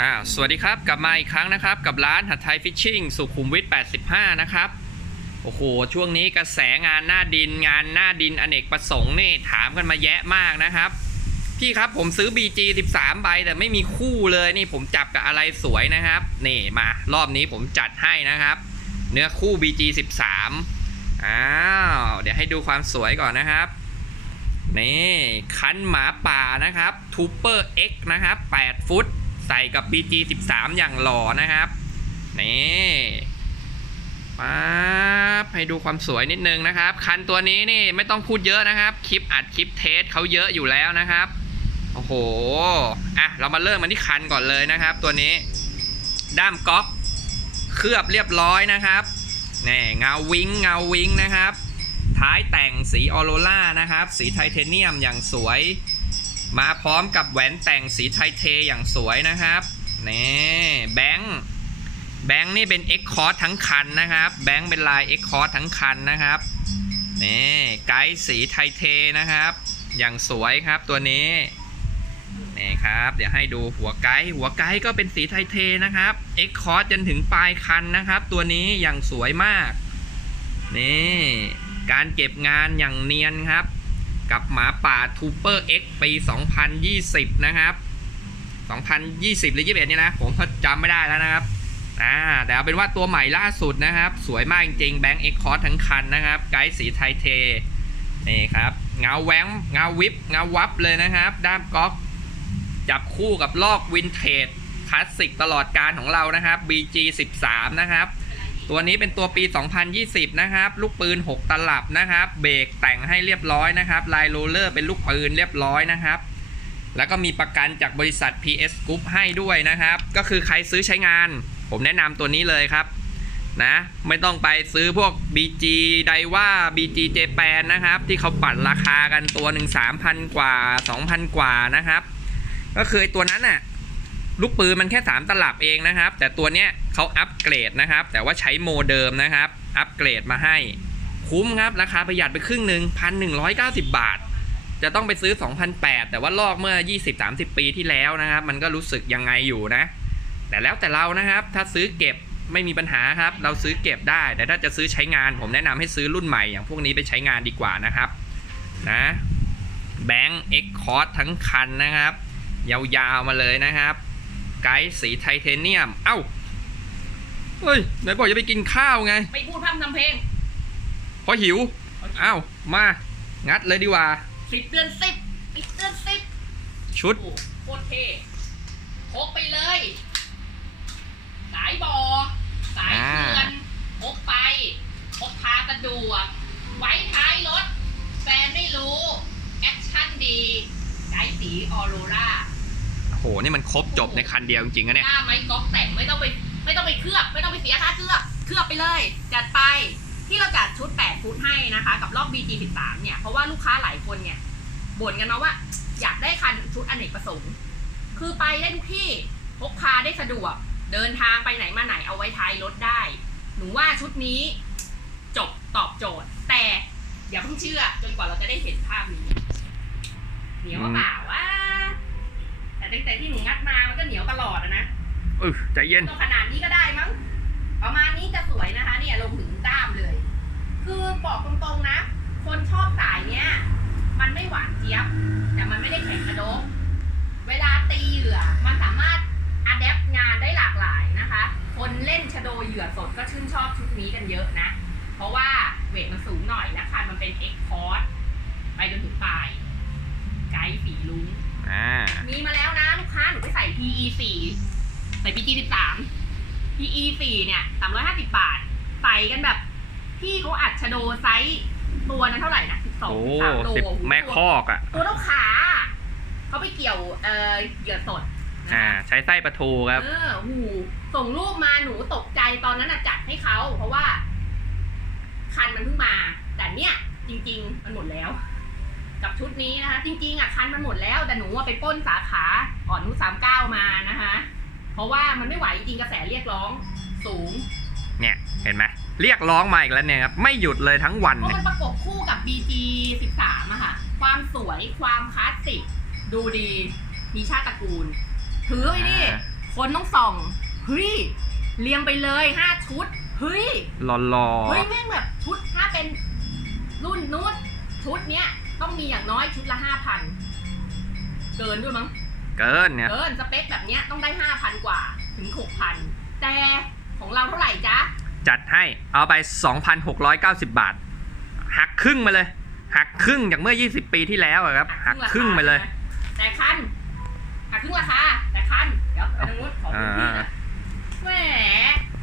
อ่าสวัสดีครับ กลับมาอีกครั้งนะครับ กับร้านหัดไทยฟิชชิ่งสุขุมวิท 85 นะครับ โอ้โห ช่วงนี้กระแสงานหน้าดิน งานหน้าดินอเนกประสงค์นี่ถามกันมาแยะมากนะครับ พี่ครับผมซื้อ BG 13 ใบ แต่ไม่มีคู่เลยนี่ผมจับกับอะไรสวยนะครับ นี่มารอบนี้ผมจัดให้นะครับ เนื้อคู่ BG 13อ้าวเดี๋ยวให้ดูความสวยก่อนนะครับนี่คันหมาป่านะครับทูเปอร์ X นะครับ 8 ฟุต ใส่กับ BG 13 อย่างหล่อนะครับ นี่ป๊าบให้ดูความสวยนิดนึงนะครับ คันตัวนี้นี่ไม่ต้องพูดเยอะนะครับ คลิปอัดคลิปเทสเขาเยอะอยู่แล้วนะครับ โอ้โห อะ เรามาเริ่มกันที่คันก่อนเลยนะครับ ตัวนี้ ด้ามก๊อกเคลือบเรียบร้อยนะครับนี่เงาวิงเงาวิงนะครับ ท้ายแต่งสีออโรล่านะครับ สีไทเทเนียมอย่างสวย มาพร้อมกับแหวนแต่งสีไทเทอย่างสวยนะครับนี่แบงค์แบงค์นี่เป็น X c o r s ทั้งคันนะครับ แบงค์เป็นลาย X c o r s ทั้งคันนะครับนี่ไกด์สีไทเทนะครับ อย่างสวยครับตัวนี้นี่ครับ เดี๋ยวให้ดูหัวไกด์หัวไกด์ก็เป็นสีไทเทนะครับ X c o r s จนถึงปลายคันนะครับ ตัวนี้อย่างสวยมากนี่การเก็บงานอย่างเนียนครับ กับหมาป่าทูเปอร์ X ปี 2020 นะครับ 2020 หรือ 21 เนี่ยนะ ผมจำไม่ได้แล้วนะครับอ่าแต่เอาเป็นว่าตัวใหม่ล่าสุดนะครับ สวยมากจริงๆแบงค์เอ็กคอร์ทั้งคันนะครับ ไกด์สีไทเทนี่ครับ เงาแหวงเงาวิบเงาวับเลยนะครับ ด้ามก๊อกจับคู่กับลอกวินเทจคลาสสิกตลอดการของเรานะครับ BG 13 นะครับ ตัวนี้เป็นตัวปี 2020 นะครับ ลูกปืน 6 ตลับนะครับ เบรกแต่งให้เรียบร้อยนะครับลายโรลเลอร์เป็นลูกปืนเรียบร้อยนะครับ แล้วก็มีประกันจากบริษัท PS Group ให้ด้วยนะครับ ก็คือใครซื้อใช้งาน ผมแนะนำตัวนี้เลยครับนะไม่ต้องไปซื้อพวก BG ไดว่า BG Japan นะครับ ที่เขาปัดราคากันตัวหนึ่ง3,000 กว่า 2,000 กว่านะครับ ก็คือตัวนั้นน่ะ ลูกปืนมันแค่ 3 ตลับเองนะครับ แต่ตัวเนี้ยเขาอัปเกรดนะครับ แต่ว่าใช้โมเดิมนะครับ อัปเกรดมาให้ คุ้มครับ ราคาประหยัดไปครึ่งหนึ่งพันหนึ่งร้อยเก้าสิบบาท จะต้องไปซื้อ 2,008 แต่ว่าลอกเมื่อ 20-30 ปีที่แล้วนะครับ มันก็รู้สึกยังไงอยู่นะ แต่แล้วแต่เรานะครับ ถ้าซื้อเก็บไม่มีปัญหาครับ เราซื้อเก็บได้ แต่ถ้าจะซื้อใช้งานผมแนะนำให้ซื้อรุ่นใหม่อย่างพวกนี้ไปใช้งานดีกว่านะครับ นะแบงค์เอ็กคอร์ทั้งคันนะครับ ยาวๆมาเลยนะครับ ไกด์สีไทเทเนียม เอ้า เฮ้ยไหนบอกจะไปกินข้าวไง ไม่พูดพร่ำทำเพลงเพราะหิว เอ้า มา งัดเลยดีกว่า สิบเดือนสิบสิบเดือนสิบชุด โอ้โคตรเท่พกไปเลย สายบอ สายเถื่อนพกไปพกพาสะดวก ไว้ท้ายรถ แฟนไม่รู้ แอคชั่นดีไกด์สีออโรรา โหนี่มันครบจบในคันเดียวจริงๆนะเนี่ย หน้าไม้ก๊อกแต่งไม่ต้องไปไม่ต้องไปเคลือบไม่ต้องไปเสียค่าเคลือบเคลือบไปเลย จัดไปที่เราจัดชุด 8 ฟุตให้นะคะ กับรอบ BG 13 เนี่ย เพราะว่าลูกค้าหลายคนเนี่ยบ่นกันมาว่า อยากได้คันชุดอเนกประสงค์ คือไปได้ทุกที่พกพาได้สะดวก เดินทางไปไหนมาไหนเอาไว้ท้ายรถได้ หนูว่าชุดนี้จบตอบโจทย์ แต่อย่าเพิ่งเชื่อจนกว่าเราจะได้เห็นภาพนี้เหนียวเปล่าว่า แต่ตั้งแต่ที่หนูงัดมามันก็เหนียวตลอดอะนะเออใจเย็นต้องขนาดนี้ก็ได้มั้ง ประมาณนี้จะสวยนะคะ เนี่ยลงถึงด้ามเลย คือบอกตรงๆนะ คนชอบสายเนี้ยมันไม่หวานเจี๊ยบ แต่มันไม่ได้แข็งกระโดกเวลาตีเหยื่อมันสามารถอัดแอปงานได้หลากหลายนะคะ คนเล่นชะโดเหยื่อสดก็ชื่นชอบชุดนี้กันเยอะนะ เพราะว่าเวทมันสูงหน่อยและคันมันเป็น X c o r s ไปจนถึงปลาย ไกด์สีลุ้ง อ่า มีมาแล้วนะลูกค้าหนูไปใส่ PE 4ใส่ PG 13 PE 4เนี่ย 350 บาท ใส่กันแบบ พี่เขาอัดชะโดไซส์ตัวนั้นเท่าไหร่นะโอ้12 13โลสิบโอ้โหแม่คอกอะ ตัวเท่าขาเขาไปเกี่ยวเอ่อเหยื่อสดนะอ่า คะ ใช้ไส้ปลาทูครับ เออหูส่งรูปมาหนูตกใจตอนนั้นอะจัดให้เขาเพราะว่า คันมันเพิ่งมา แต่เนี่ย จริง ๆ มันหมดแล้ว กับชุดนี้นะคะ จริงๆอะคันมันหมดแล้ว แต่หนูอะไปปล้นสาขาอ่อนนุสามเก้ามานะคะ เพราะว่ามันไม่ไหวจริงๆกระแสเรียกร้องสูงเนี่ยเห็นไหมเรียกร้องมาอีกแล้วเนี่ยครับไม่หยุดเลยทั้งวันเพราะเนี่ยมันประกบคู่กับ BG 13อะค่ะ ความสวยความคลาสสิก ดูดี มีชาติตระกูล ถือไปนี่อ่าคนต้องส่องเฮ้ยเรียงไปเลยห้าชุดเฮ้ยหล่อเฮ้ยแม่งแบบชุดถ้าเป็นรุ่นนู้นชุดเนี้ย ต้องมีอย่างน้อยชุดละห้าพันเกินด้วยมั้งๆเกินเนี่ยเกินสเปคแบบเนี้ยต้องได้ห้าพันกว่าถึงหกพันแต่ของเราเท่าไหร่จ๊ะ จัดให้เอาไป 2,690 บาท หักครึ่งมาเลย หักครึ่งจากเมื่อ 20 ปีที่แล้วอะครับ หักครึ่งไปเลย แต่คันหักครึ่งราคาแต่คันเดี๋ยวไปทางนู้นขอพื้นที่หนะแหม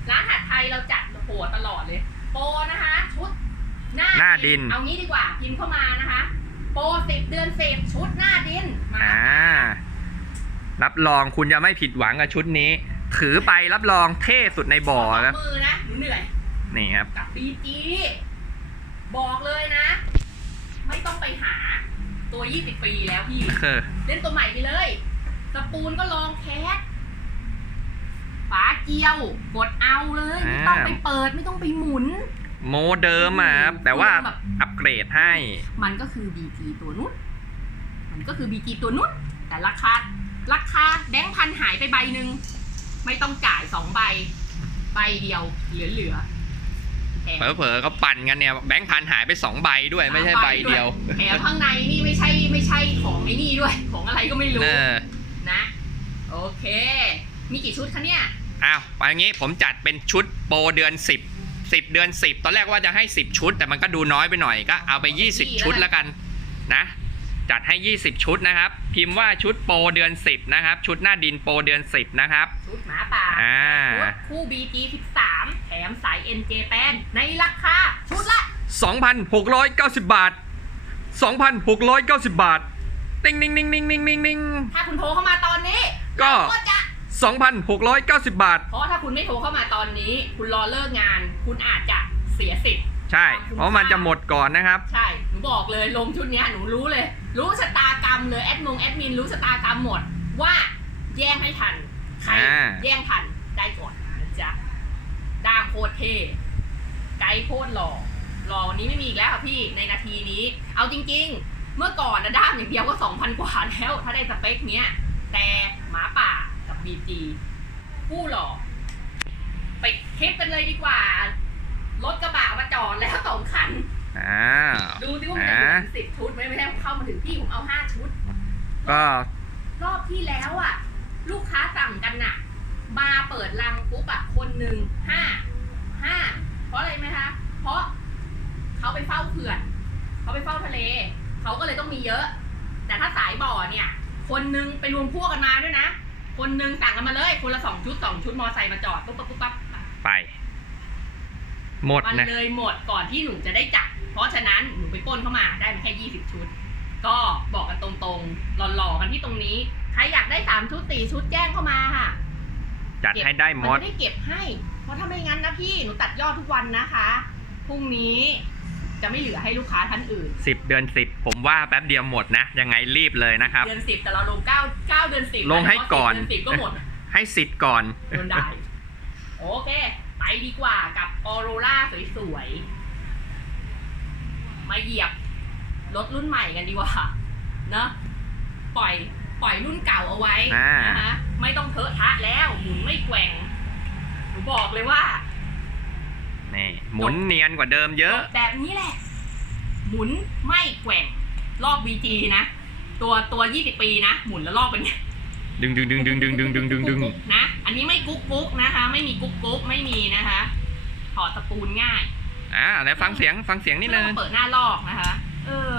ร้านหัดไทยเราจัดโหดตลอดเลย โปรนะคะชุดหน้าหน้าดิน เอางี้ดีกว่าพิมพ์เข้ามานะคะโปรสิบเดือนสิบชุดหน้าดิน มา อ่า รับรองคุณจะไม่ผิดหวังกับชุดนี้ ถือไปรับรองเท่สุดในบ่อครับมือนะหนูเหนื่อย นี่ครับ กับบีจีบอกเลยนะ ไม่ต้องไปหา ตัว 20 ปีแล้วพี่คือเล่นตัวใหม่ไปเลยสปูนก็ลองแคสฝาเกียว กดเอาเลย ไม่ต้องไปเปิดไม่ต้องไปหมุน โมเดิมอะครับแต่ว่าแบบ อัปเกรดให้ มันก็คือ BG ตัวนู้น มันก็คือ BG ตัวนู้น แต่ราคา ราคาแบงค์พันหายไปใบหนึ่ง ไม่ต้องจ่ายสองใบ ใบเดียวเหลือเหลือๆแถมเผลอๆเขาปั่นกันเนี่ยแบงค์พันหายไป2ใบด้วยไม่ใช่ใบเดียวแถมข้างในนี่ไม่ใช่ไม่ใช่ของไอ้นี่ด้วย ของอะไรก็ไม่รู้ เนอนะ โอเค มีกี่ชุดคะเนี่ย อ้าวไปอย่างงี้ผมจัดเป็นชุดโปรเดือน10 10 เดือน 10 ตอนแรกว่าจะให้ 10 ชุด แต่มันก็ดูน้อยไปหน่อยก็เอาไป 20 ชุดแล้วกันนะจัดให้ 20 ชุดนะครับ พิมพ์ว่าชุดโปรเดือน 10 นะครับ ชุดหน้าดินโปรเดือน 10 นะครับ ชุดหมาป่าอ่าชุดคู่ BG 13 แถมสาย NJ แปนในราคา ชุดละ 2,690 บาท 2,690 บาท ติ้งนิ่งนิ่งนิ่งนิ่งนิ่งนิ่งถ้าคุณโทรเข้ามาตอนนี้ ก็เราก็จะ 2,690 บาท เพราะถ้าคุณไม่โทรเข้ามาตอนนี้ คุณรอเลิกงาน คุณอาจจะเสียสิทธิ์ ใช่ เพราะมันจะหมดก่อนนะครับ ใช่ หนูบอกเลยลงชุดเนี้ยหนูรู้เลย รู้ชะตากรรมเลยแอดมงแอดมินรู้ชะตากรรมหมดว่าแย่งให้ทัน ใครอ่า แย่งทันได้ก่อนนะจ๊ะด้ามโคตรเท่ไกด์โคตรหล่อหล่อวันนี้ไม่มีอีกแล้วค่ะพี่ในนาทีนี้ เอาจริง ๆ เมื่อก่อนนะด้ามอย่างเดียวก็2,000กว่าแล้ว ถ้าได้สเปคเนี้ยแต่หมาป่ากั บบีจีผู้หล่อไปคลิปกันเลยดีกว่า รถกระบะมาจอดแล้วสองคันอ่าดูสิว่ามันจะถึงสิบชุดไหมไม่ใช่เข้ามาถึงที่ผมเอาห้าชุด ก็รอบที่แล้วอะ ลูกค้าสั่งกันน่ะ มาเปิดรังปุ๊บอะคนหนึ่งห้าห้าเพราะอะไรไหมคะ เพราะเขาไปเฝ้าเขื่อนเขาไปเฝ้าทะเลเขาก็เลยต้องมีเยอะ แต่ถ้าสายบ่อเนี่ย คนหนึงไปรวมพวกกันมาด้วยนะ คนหนึงสั่งกันมาเลย คนละสองชุดสองชุดมอไซค์มาจอดปุ๊บปุ๊บปุ๊บปั๊บไป หมดมันนะเลยหมดก่อนที่หนูจะได้จับ เพราะฉะนั้นหนูไปปล้นเข้ามาได้มาแค่ยี่สิบชุด ก็บอกกันตรงๆหล่อๆกันที่ตรงนี้ ใครอยากได้สามชุดสี่ชุดแจ้งเข้ามาค่ะ จัดให้ได้หมนดจะได้เก็บให้ เพราะถ้าไม่งั้นนะพี่ หนูตัดยอดทุกวันนะคะ พรุ่งนี้จะไม่เหลือให้ลูกค้าท่านอื่น 10 เดือน 10 ผมว่าแป๊บเดียวหมดนะ ยังไงรีบเลยนะครับ เดือนสิบแต่เราลงเก้า เก้าเดือนสิบลงให้ก่อน เดือนสิบก็หมดให้สิทธิ์ก่อน โดนได้โอเค ไปดีกว่ากับออโรราสวยๆ มาเหยียบรถรุ่นใหม่กันดีกว่าเนอะปล่อยปล่อยรุ่นเก่าเอาไว้อ่าน นะคะไม่ต้องเทอะทะแล้วหมุนไม่แกว่งหนูบอกเลยว่า นี่หมุนเนียนกว่าเดิมเยอะ แบบนี้แหละ หมุนไม่แกว่ง รอบ BG นะ ตัวตัว20ปีนะ หมุนแล้วรอบเป็นไงดึงดึงดึงดึงดึงดึงดึงดึงดึงกุ๊กๆนะ อันนี้ไม่กุ๊กกุ๊กนะคะ ไม่มีกุ๊กกุ๊กไม่มีนะคะถอดสปูนง่าย อ่าแล้วฟังเสียงฟังเสียงนิดนึงไม่ต้องมาเปิดหน้าลอกนะคะ เออ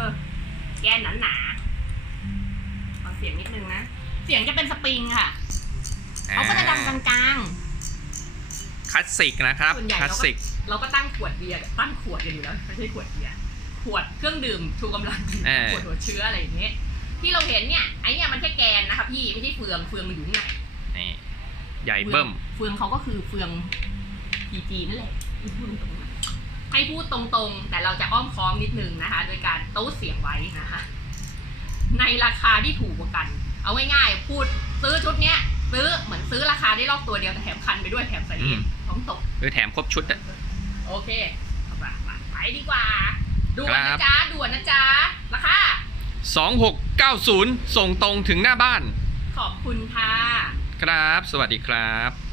แกนหนาหนาๆฟังเสียงนิดนึงนะ เสียงจะเป็นสปริงค่ะเขาก็จะดังกลางคลาสสิกนะครับส่วนใหญ่คลาเราสก็สิกๆเราก็ตั้งขวดเบียร์ตั้งขวดกันอยู่แล้วไม่ใช่ขวดเบียร์ขวดเครื่องดื่มชูกำลังเออขวดหัวเชื้ออะไรอย่างเงี้ย ที่เราเห็นเนี่ยไอเนี่ยมันแค่แกนนะคะพี่ไม่ใช่เฟืองเฟืองมันอยู่ข้างในนี่ใหญ่เบิ่มเฟืองเขาก็คือเฟือง PG นั่นแหละให้พูดตรงๆ แต่เราจะอ้อมค้อมนิดนึงนะคะ โดยการตู้เสียงไว้นะคะ ในราคาที่ถูกกว่ากัน เอาง่ายๆพูดซื้อชุดเนี้ย ซื้อเหมือนซื้อราคาได้รอบตัวเดียวแต่แถมคันไปด้วยแถมใส่เองท้องตกคือแถมครบชุดอะโอเคเอาไปไปดีกว่าด่วนครันะบจ๊ะด่วนนะจ๊ะราคา 2690 ส่งตรงถึงหน้าบ้าน ขอบคุณค่ะ ครับ สวัสดีครับ